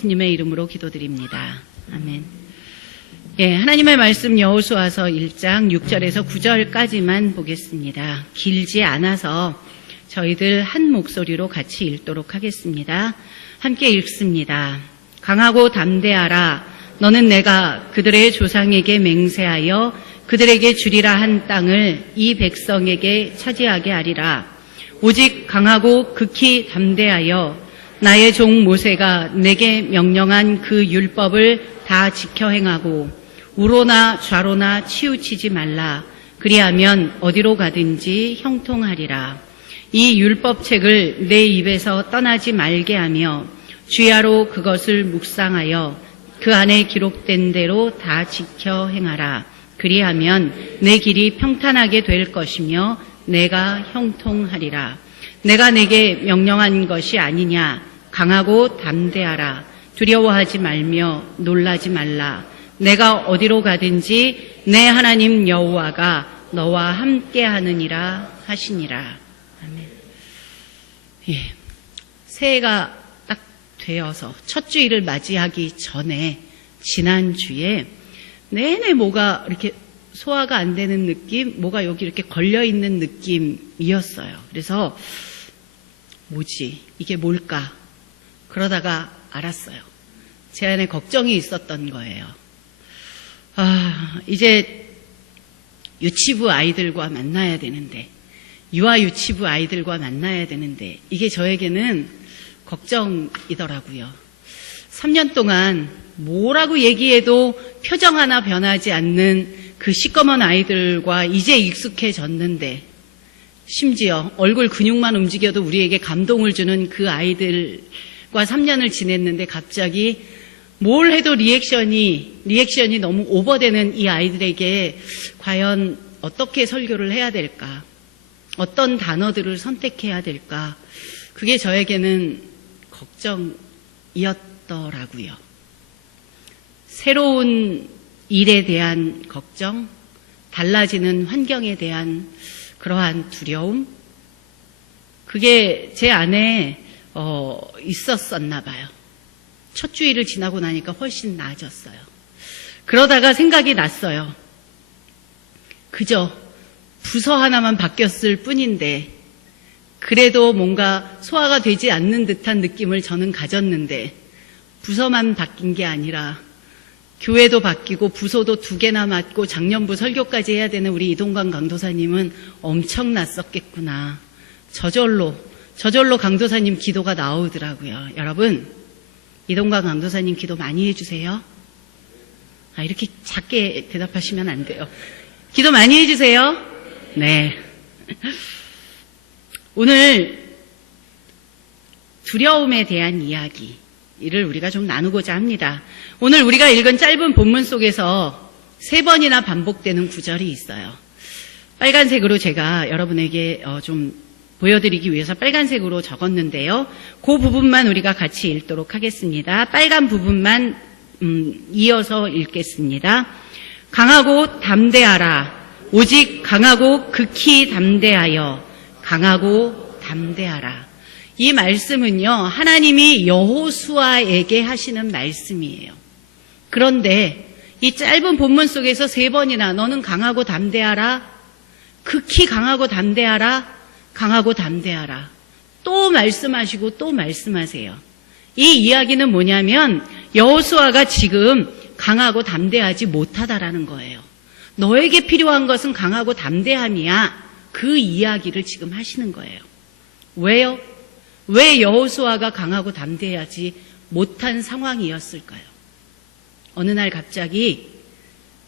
주님의 이름으로 기도드립니다. 아멘. 예, 하나님의 말씀 여호수아서 1장 6절에서 9절까지만 보겠습니다. 길지 않아서 저희들 한 목소리로 같이 읽도록 하겠습니다. 함께 읽습니다. 강하고 담대하라. 너는 내가 그들의 조상에게 맹세하여 그들에게 주리라 한 땅을 이 백성에게 차지하게 하리라. 오직 강하고 극히 담대하여 나의 종 모세가 내게 명령한 그 율법을 다 지켜 행하고 우로나 좌로나 치우치지 말라. 그리하면 어디로 가든지 형통하리라. 이 율법책을 내 입에서 떠나지 말게 하며 주야로 그것을 묵상하여 그 안에 기록된 대로 다 지켜 행하라. 그리하면 내 길이 평탄하게 될 것이며 내가 형통하리라. 내가 내게 명령한 것이 아니냐. 강하고 담대하라. 두려워하지 말며 놀라지 말라. 내가 어디로 가든지 내 하나님 여호와가 너와 함께 하느니라 하시니라. 아멘. 예. 새해가 딱 되어서 첫 주일을 맞이하기 전에 지난주에 내내 뭐가 이렇게 소화가 안 되는 느낌, 뭐가 여기 이렇게 걸려있는 느낌이었어요. 그래서 뭐지? 이게 뭘까? 그러다가 알았어요. 제 안에 걱정이 있었던 거예요. 이제 유치부 아이들과 만나야 되는데, 유아 유치부 아이들과 만나야 되는데, 이게 저에게는 걱정이더라고요. 3년 동안 뭐라고 얘기해도 표정 하나 변하지 않는 그 시꺼먼 아이들과 이제 익숙해졌는데, 심지어 얼굴 근육만 움직여도 우리에게 감동을 주는 그 아이들과 3년을 지냈는데 갑자기 뭘 해도 리액션이 너무 오버되는 이 아이들에게 과연 어떻게 설교를 해야 될까? 어떤 단어들을 선택해야 될까? 그게 저에게는 걱정이었더라고요. 새로운 일에 대한 걱정, 달라지는 환경에 대한 그러한 두려움, 그게 제 안에 있었었나 봐요. 첫 주일을 지나고 나니까 훨씬 나아졌어요. 그러다가 생각이 났어요. 그저 부서 하나만 바뀌었을 뿐인데 그래도 뭔가 소화가 되지 않는 듯한 느낌을 저는 가졌는데 부서만 바뀐 게 아니라 교회도 바뀌고 부서도 2개나 맡고 작년부 설교까지 해야 되는 우리 이동관 강도사님은 엄청났었겠구나. 저절로 강도사님 기도가 나오더라고요. 여러분, 이동관 강도사님 기도 많이 해주세요. 이렇게 작게 대답하시면 안 돼요. 기도 많이 해주세요. 네. 오늘 두려움에 대한 이야기를 우리가 좀 나누고자 합니다. 오늘 우리가 읽은 짧은 본문 속에서 3번이나 반복되는 구절이 있어요. 빨간색으로 제가 여러분에게 좀 보여드리기 위해서 빨간색으로 적었는데요. 그 부분만 우리가 같이 읽도록 하겠습니다. 빨간 부분만 이어서 읽겠습니다. 강하고 담대하라. 오직 강하고 극히 담대하여 강하고 담대하라. 이 말씀은요, 하나님이 여호수아에게 하시는 말씀이에요. 그런데 이 짧은 본문 속에서 3번이나 너는 강하고 담대하라, 극히 강하고 담대하라, 강하고 담대하라. 또 말씀하시고 또 말씀하세요. 이 이야기는 뭐냐면 여호수아가 지금 강하고 담대하지 못하다라는 거예요. 너에게 필요한 것은 강하고 담대함이야. 그 이야기를 지금 하시는 거예요. 왜요? 왜 여호수아가 강하고 담대하지 못한 상황이었을까요? 어느 날 갑자기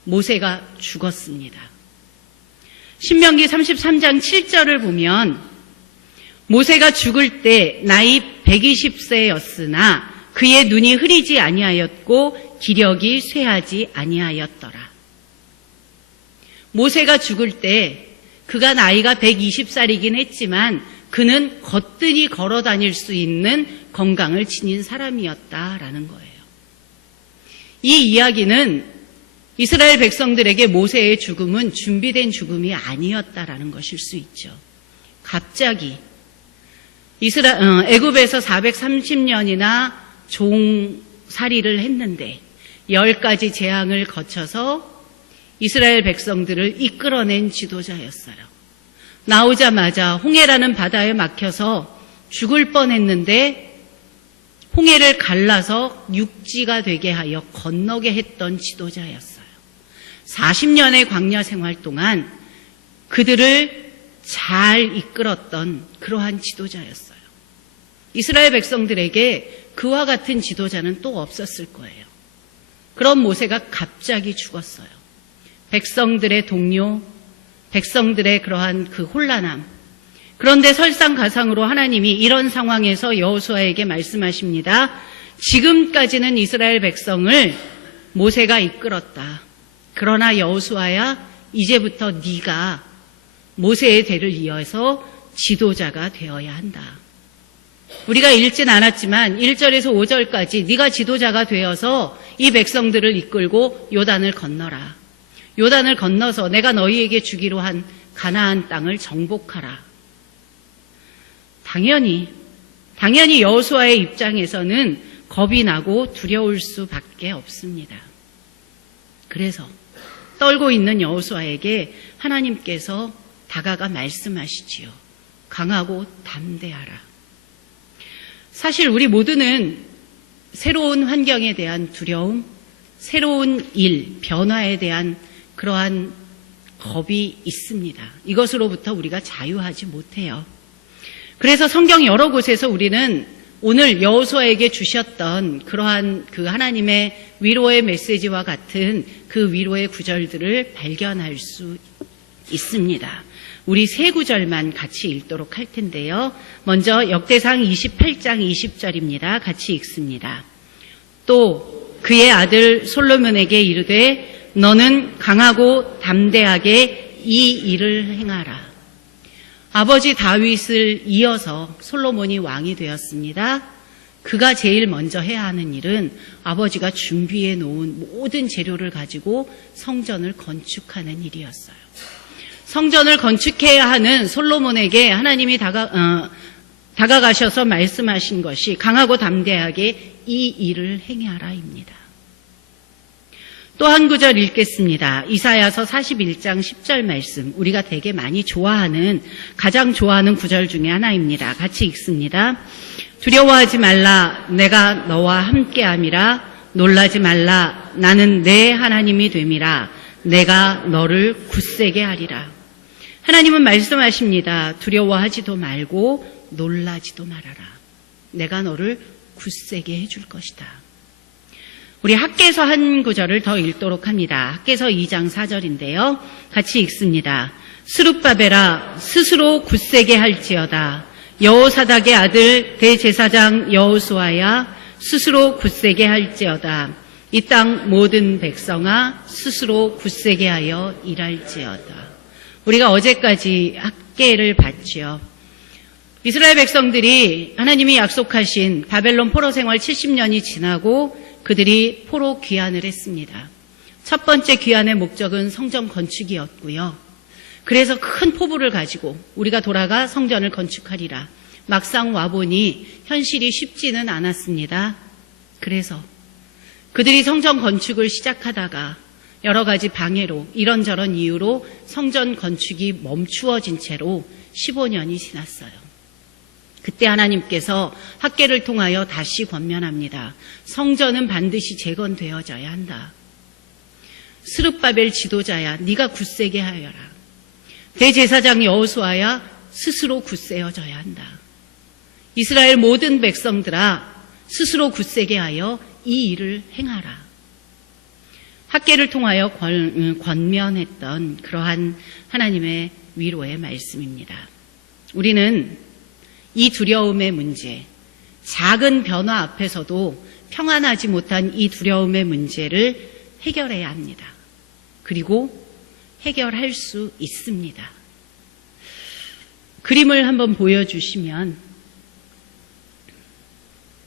모세가 죽었습니다. 신명기 33장 7절을 보면 모세가 죽을 때 나이 120세였으나 그의 눈이 흐리지 아니하였고 기력이 쇠하지 아니하였더라. 모세가 죽을 때 그가 나이가 120살이긴 했지만 그는 거뜬히 걸어 다닐 수 있는 건강을 지닌 사람이었다라는 거예요. 이 이야기는 이스라엘 백성들에게 모세의 죽음은 준비된 죽음이 아니었다라는 것일 수 있죠. 갑자기 애굽에서 430년이나 살이를 했는데 10가지 재앙을 거쳐서 이스라엘 백성들을 이끌어낸 지도자였어요. 나오자마자 홍해라는 바다에 막혀서 죽을 뻔했는데 홍해를 갈라서 육지가 되게 하여 건너게 했던 지도자였어요. 40년의 광야 생활 동안 그들을 잘 이끌었던 그러한 지도자였어요. 이스라엘 백성들에게 그와 같은 지도자는 또 없었을 거예요. 그런 모세가 갑자기 죽었어요. 백성들의 동료, 백성들의 그러한 그 혼란함. 그런데 설상가상으로 하나님이 이런 상황에서 여호수아에게 말씀하십니다. 지금까지는 이스라엘 백성을 모세가 이끌었다. 그러나 여호수아야, 이제부터 네가 모세의 대를 이어서 지도자가 되어야 한다. 우리가 읽진 않았지만 1절에서 5절까지 네가 지도자가 되어서 이 백성들을 이끌고 요단을 건너라. 요단을 건너서 내가 너희에게 주기로 한 가나안 땅을 정복하라. 당연히 여호수아의 입장에서는 겁이 나고 두려울 수밖에 없습니다. 그래서 떨고 있는 여호수아에게 하나님께서 다가가 말씀하시지요. 강하고 담대하라. 사실 우리 모두는 새로운 환경에 대한 두려움, 새로운 일, 변화에 대한 그러한 겁이 있습니다. 이것으로부터 우리가 자유하지 못해요. 그래서 성경 여러 곳에서 우리는 오늘 여호수아에게 주셨던 그러한 그 하나님의 위로의 메시지와 같은 그 위로의 구절들을 발견할 수 있습니다. 우리 세 구절만 같이 읽도록 할 텐데요. 먼저 역대상 28장 20절입니다. 같이 읽습니다. 또 그의 아들 솔로몬에게 이르되 너는 강하고 담대하게 이 일을 행하라. 아버지 다윗을 이어서 솔로몬이 왕이 되었습니다. 그가 제일 먼저 해야 하는 일은 아버지가 준비해 놓은 모든 재료를 가지고 성전을 건축하는 일이었어요. 성전을 건축해야 하는 솔로몬에게 하나님이 다가가셔서 말씀하신 것이 강하고 담대하게 이 일을 행하라입니다. 또 한 구절 읽겠습니다. 이사야서 41장 10절 말씀, 우리가 되게 많이 가장 좋아하는 구절 중에 하나입니다. 같이 읽습니다. 두려워하지 말라, 내가 너와 함께함이라. 놀라지 말라, 나는 내 하나님이 됨이라. 내가 너를 굳세게 하리라. 하나님은 말씀하십니다. 두려워하지도 말고 놀라지도 말아라. 내가 너를 굳세게 해줄 것이다. 우리 학개서 한 구절을 더 읽도록 합니다. 학개서 2장 4절인데요. 같이 읽습니다. 스룹바벨아, 스스로 굳세게 할지어다. 여호사닥의 아들 대제사장 여호수아야, 스스로 굳세게 할지어다. 이 땅 모든 백성아, 스스로 굳세게 하여 일할지어다. 우리가 어제까지 학개를 봤지요. 이스라엘 백성들이 하나님이 약속하신 바벨론 포로 생활 70년이 지나고 그들이 포로 귀환을 했습니다. 첫 번째 귀환의 목적은 성전 건축이었고요. 그래서 큰 포부를 가지고 우리가 돌아가 성전을 건축하리라. 막상 와보니 현실이 쉽지는 않았습니다. 그래서 그들이 성전 건축을 시작하다가 여러 가지 방해로 이런저런 이유로 성전 건축이 멈추어진 채로 15년이 지났어요. 그때 하나님께서 학개를 통하여 다시 권면합니다. 성전은 반드시 재건되어져야 한다. 스룹바벨 지도자야, 네가 굳세게 하여라. 대제사장 여호수아야, 스스로 굳세어져야 한다. 이스라엘 모든 백성들아, 스스로 굳세게 하여 이 일을 행하라. 학개를 통하여 권면했던 그러한 하나님의 위로의 말씀입니다. 우리는 이 두려움의 문제, 작은 변화 앞에서도 평안하지 못한 이 두려움의 문제를 해결해야 합니다. 그리고 해결할 수 있습니다. 그림을 한번 보여주시면,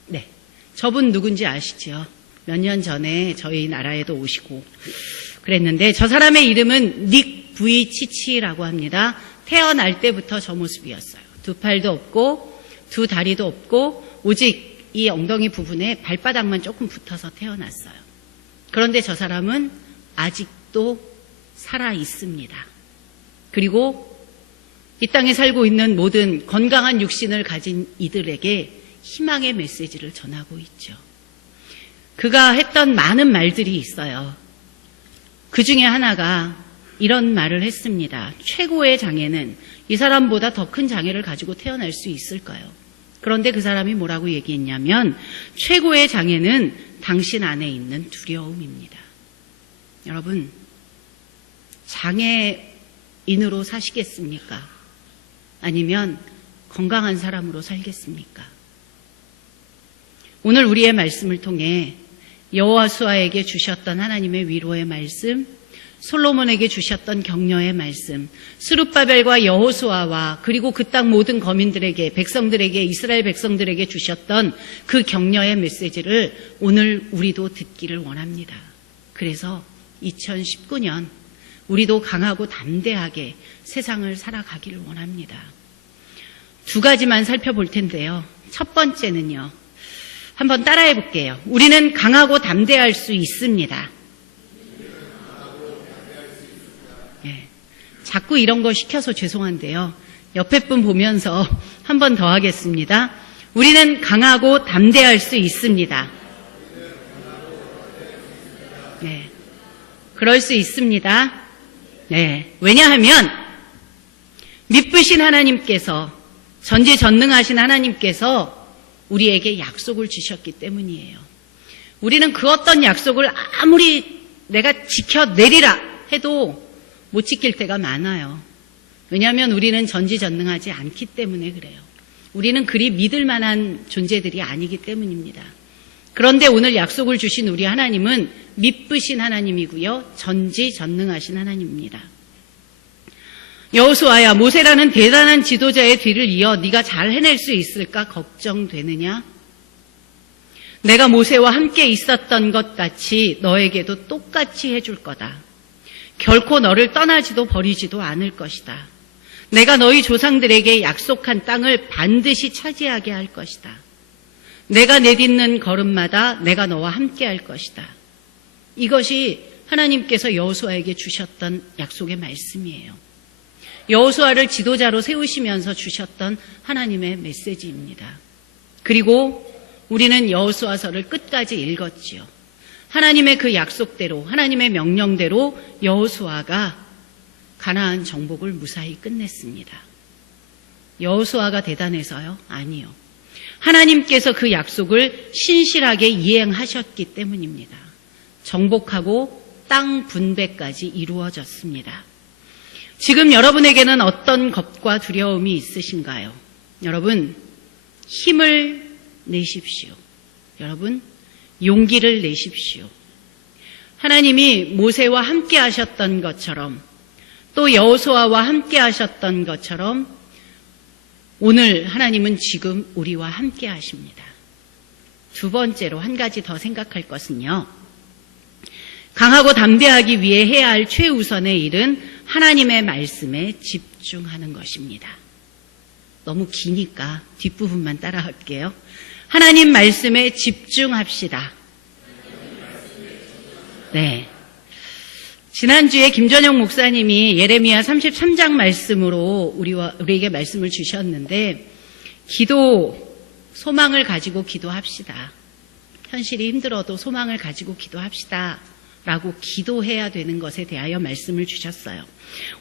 네, 저분 누군지 아시죠? 몇 년 전에 저희 나라에도 오시고 그랬는데 저 사람의 이름은 닉 부이치치라고 합니다. 태어날 때부터 저 모습이었어요. 두 팔도 없고 두 다리도 없고 오직 이 엉덩이 부분에 발바닥만 조금 붙어서 태어났어요. 그런데 저 사람은 아직도 살아 있습니다. 그리고 이 땅에 살고 있는 모든 건강한 육신을 가진 이들에게 희망의 메시지를 전하고 있죠. 그가 했던 많은 말들이 있어요. 그 중에 하나가 이런 말을 했습니다. 최고의 장애는 이 사람보다 더 큰 장애를 가지고 태어날 수 있을까요? 그런데 그 사람이 뭐라고 얘기했냐면 최고의 장애는 당신 안에 있는 두려움입니다. 여러분, 장애인으로 사시겠습니까? 아니면 건강한 사람으로 살겠습니까? 오늘 우리의 말씀을 통해 여호수아에게 주셨던 하나님의 위로의 말씀, 솔로몬에게 주셨던 격려의 말씀, 스룹바벨과 여호수아와 그리고 그 땅 모든 거민들에게, 백성들에게, 이스라엘 백성들에게 주셨던 그 격려의 메시지를 오늘 우리도 듣기를 원합니다. 그래서 2019년 우리도 강하고 담대하게 세상을 살아가기를 원합니다. 두 가지만 살펴볼 텐데요. 첫 번째는요. 한번 따라해 볼게요. 우리는 강하고 담대할 수 있습니다. 예, 자꾸 이런 거 시켜서 죄송한데요. 옆에 분 보면서 한 번 더 하겠습니다. 우리는 강하고 담대할 수 있습니다. 네, 그럴 수 있습니다. 네, 왜냐하면 미쁘신 하나님께서, 전지전능하신 하나님께서 우리에게 약속을 주셨기 때문이에요. 우리는 그 어떤 약속을 아무리 내가 지켜내리라 해도 못 지킬 때가 많아요. 왜냐하면 우리는 전지전능하지 않기 때문에 그래요. 우리는 그리 믿을 만한 존재들이 아니기 때문입니다. 그런데 오늘 약속을 주신 우리 하나님은 미쁘신 하나님이고요. 전지전능하신 하나님입니다. 여호수아야, 모세라는 대단한 지도자의 뒤를 이어 네가 잘 해낼 수 있을까 걱정되느냐? 내가 모세와 함께 있었던 것 같이 너에게도 똑같이 해줄 거다. 결코 너를 떠나지도 버리지도 않을 것이다. 내가 너희 조상들에게 약속한 땅을 반드시 차지하게 할 것이다. 내가 내딛는 걸음마다 내가 너와 함께 할 것이다. 이것이 하나님께서 여호수아에게 주셨던 약속의 말씀이에요. 여호수아를 지도자로 세우시면서 주셨던 하나님의 메시지입니다. 그리고 우리는 여호수아서를 끝까지 읽었지요. 하나님의 그 약속대로, 하나님의 명령대로 여호수아가 가나안 정복을 무사히 끝냈습니다. 여호수아가 대단해서요? 아니요. 하나님께서 그 약속을 신실하게 이행하셨기 때문입니다. 정복하고 땅 분배까지 이루어졌습니다. 지금 여러분에게는 어떤 겁과 두려움이 있으신가요? 여러분, 힘을 내십시오. 여러분, 용기를 내십시오. 하나님이 모세와 함께 하셨던 것처럼, 또 여호수아와 함께 하셨던 것처럼 오늘 하나님은 지금 우리와 함께 하십니다. 두 번째로 한 가지 더 생각할 것은요. 강하고 담대하기 위해 해야 할 최우선의 일은 하나님의 말씀에 집중하는 것입니다. 너무 기니까 뒷부분만 따라할게요. 하나님 말씀에 집중합시다. 네. 지난주에 김전영 목사님이 예레미야 33장 말씀으로 우리에게 말씀을 주셨는데, 소망을 가지고 기도합시다. 현실이 힘들어도 소망을 가지고 기도합시다. 라고 기도해야 되는 것에 대하여 말씀을 주셨어요.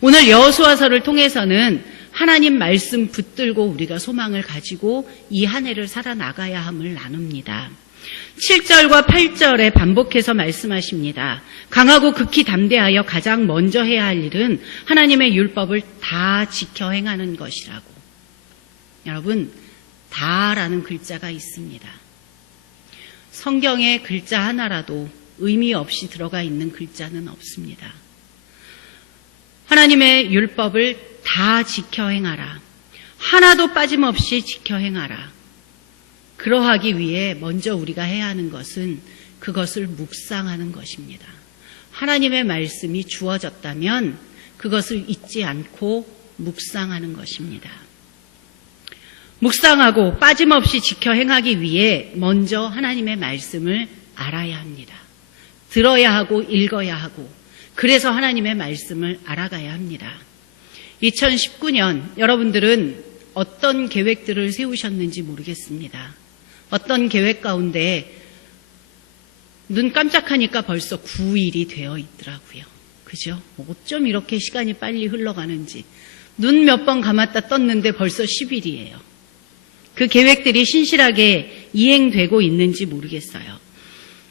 오늘 여호수아서를 통해서는 하나님 말씀 붙들고 우리가 소망을 가지고 이 한 해를 살아나가야 함을 나눕니다. 7절과 8절에 반복해서 말씀하십니다. 강하고 극히 담대하여 가장 먼저 해야 할 일은 하나님의 율법을 다 지켜 행하는 것이라고. 여러분, 다라는 글자가 있습니다. 성경에 글자 하나라도 의미 없이 들어가 있는 글자는 없습니다. 하나님의 율법을 다 지켜 행하라. 하나도 빠짐없이 지켜 행하라. 그러하기 위해 먼저 우리가 해야 하는 것은 그것을 묵상하는 것입니다. 하나님의 말씀이 주어졌다면 그것을 잊지 않고 묵상하는 것입니다. 묵상하고 빠짐없이 지켜 행하기 위해 먼저 하나님의 말씀을 알아야 합니다. 들어야 하고 읽어야 하고 그래서 하나님의 말씀을 알아가야 합니다. 2019년 여러분들은 어떤 계획들을 세우셨는지 모르겠습니다. 어떤 계획 가운데 눈 깜짝하니까 벌써 9일이 되어 있더라고요. 그죠? 어쩜 이렇게 시간이 빨리 흘러가는지. 눈 몇 번 감았다 떴는데 벌써 10일이에요. 그 계획들이 신실하게 이행되고 있는지 모르겠어요.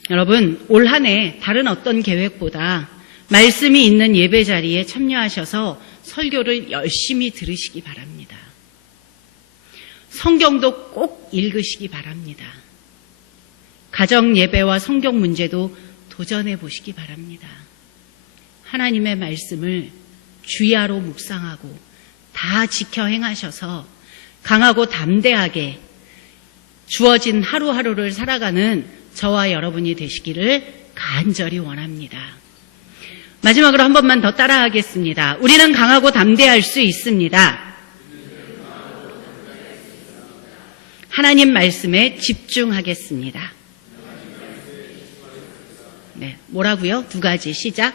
여러분, 올 한 해 다른 어떤 계획보다 말씀이 있는 예배 자리에 참여하셔서 설교를 열심히 들으시기 바랍니다. 성경도 꼭 읽으시기 바랍니다. 가정 예배와 성경 문제도 도전해 보시기 바랍니다. 하나님의 말씀을 주야로 묵상하고 다 지켜 행하셔서 강하고 담대하게 주어진 하루하루를 살아가는 저와 여러분이 되시기를 간절히 원합니다. 마지막으로 한 번만 더 따라하겠습니다. 우리는 강하고 담대할 수 있습니다. 하나님 말씀에 집중하겠습니다. 네, 뭐라고요? 두 가지 시작.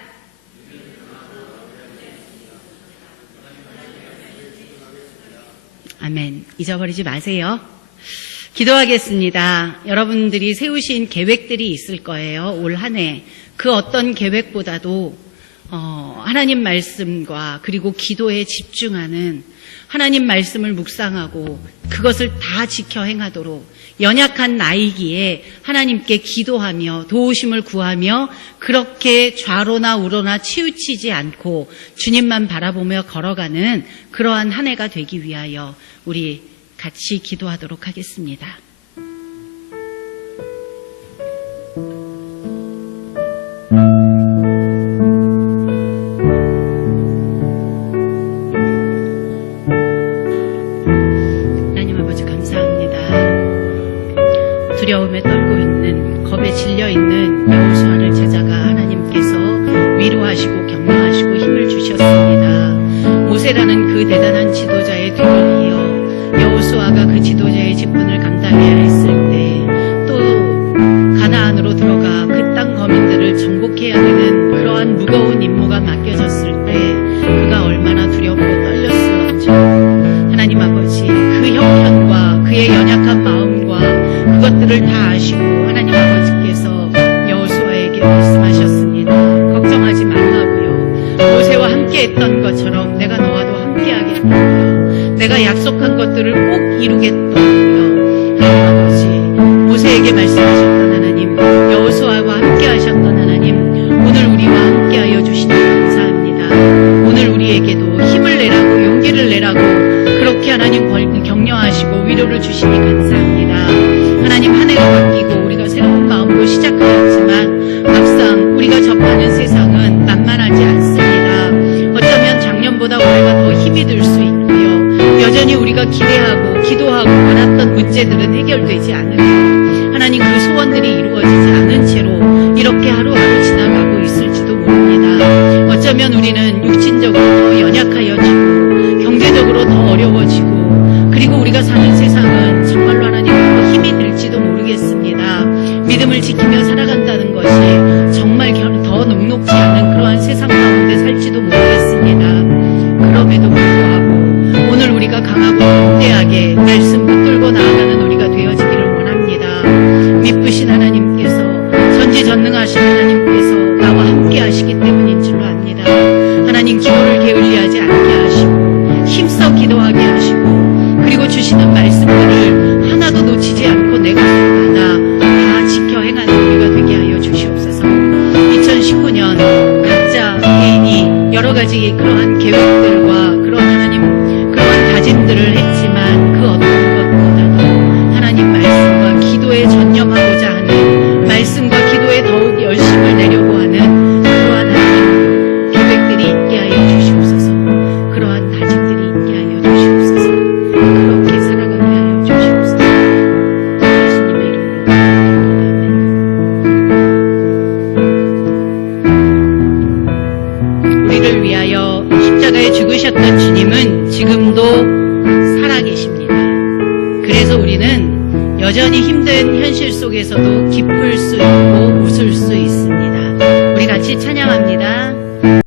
아멘. 잊어버리지 마세요. 기도하겠습니다. 여러분들이 세우신 계획들이 있을 거예요. 올 한 해. 그 어떤 계획보다도 하나님 말씀과 그리고 기도에 집중하는 하나님 말씀을 묵상하고 그것을 다 지켜 행하도록 연약한 나이기에 하나님께 기도하며 도우심을 구하며 그렇게 좌로나 우로나 치우치지 않고 주님만 바라보며 걸어가는 그러한 한 해가 되기 위하여 우리 같이 기도하도록 하겠습니다. 두려움에 떨고 있는, 겁에 질려 있는 여호수아를 찾아가 하나님께서 위로하시고 격려하시고 힘을 주셨습니다. 모세라는 그 대단한 지도자의 뒤를 이어 여호수아가 그 지도자의 직분을 감당해야 했을 때, 또 가나안으로 들어가 그 땅 거민들을 정복해야 되는 그러한 무거운 임무가 맡겨졌을 때 그가 얼마나 두렵고 떨렸을런지. 하나님 아버지, 그 형편과 그의 연약한 마음과 그것들을 다 아시고 하나님 아버지께서 여호수아에게 말씀하셨습니다. 걱정하지 말라고요. 모세와 함께했던 것처럼 내가 너와도 함께하겠다고요. 내가 약속한 것들을 꼭 이루겠다고요. 하나님 아버지, 모세에게 말씀하셨던 하나님, 여호수아와 함께하셨던 하나님, 오늘 우리와 함께하여 주시니 감사합니다. 오늘 우리에게도 힘을 내라고 용기를 내라고 그렇게 하나님 격려하시고 위로를 주시니 감사합니다. 하나님, 한 해가 바뀌고 우리가 새로운 마음으로 시작하였지만 막상 우리가 접하는 세상은 만만하지 않습니다. 어쩌면 작년보다 올해가 더 힘이 들 수 있고요. 여전히 우리가 기대하고 기도하고 원했던 문제들은 해결되지 않으며 하나님, 그 소원들이 이루어지지 않은 채로 이렇게 하루하루 지나가고 있을지도 모릅니다. 어쩌면 우리는 육신적으로 더 연약하여지고 경제적으로 더 어려워지고 그리고 우리가 사는 세상은 정말로 하나님 더 힘이 들지도 모르겠습니다. 믿음을 지키며 살아간다는 것이 정말 더 녹록지 않은 그러한 세상 가운데 살지도 모르겠습니다. 그럼에도 불구하고 오늘 우리가 강하고 담대하게 말씀 붙들고 나아가는 우리가 되어지기를 원합니다. 미쁘신 하나님께서, 전지전능하신 하나님께서 나와 함께 하시기 때문인 줄로 압니다. 하나님, 기도를 게을리하지 않게 하시고 힘써 기도하게 하시고 그리고 주시는 말씀들을 하나도 놓치지 않고 내 것을 받아 다 지켜 행하는 우리가 되게 하여 주시옵소서. 2019년 각자 개인이 여러 가지 그러한 계획들과 그런 하나님 그러한 다짐들을 했지만 그 어떤 것보다도 하나님 말씀과 기도에 전념하고자 하는, 말씀과 기도에 더욱 열심을 내려고 하는 그러한 하나님 계획들이 있게 하여 주시옵소서. 그러한 다짐들이 있게 하여 주시옵소서. 그렇게 살아가게 하여 주시옵소서. 예수님의 이름으로 아멘. 우리를 위하여 십자가에 잠시 찬양합니다.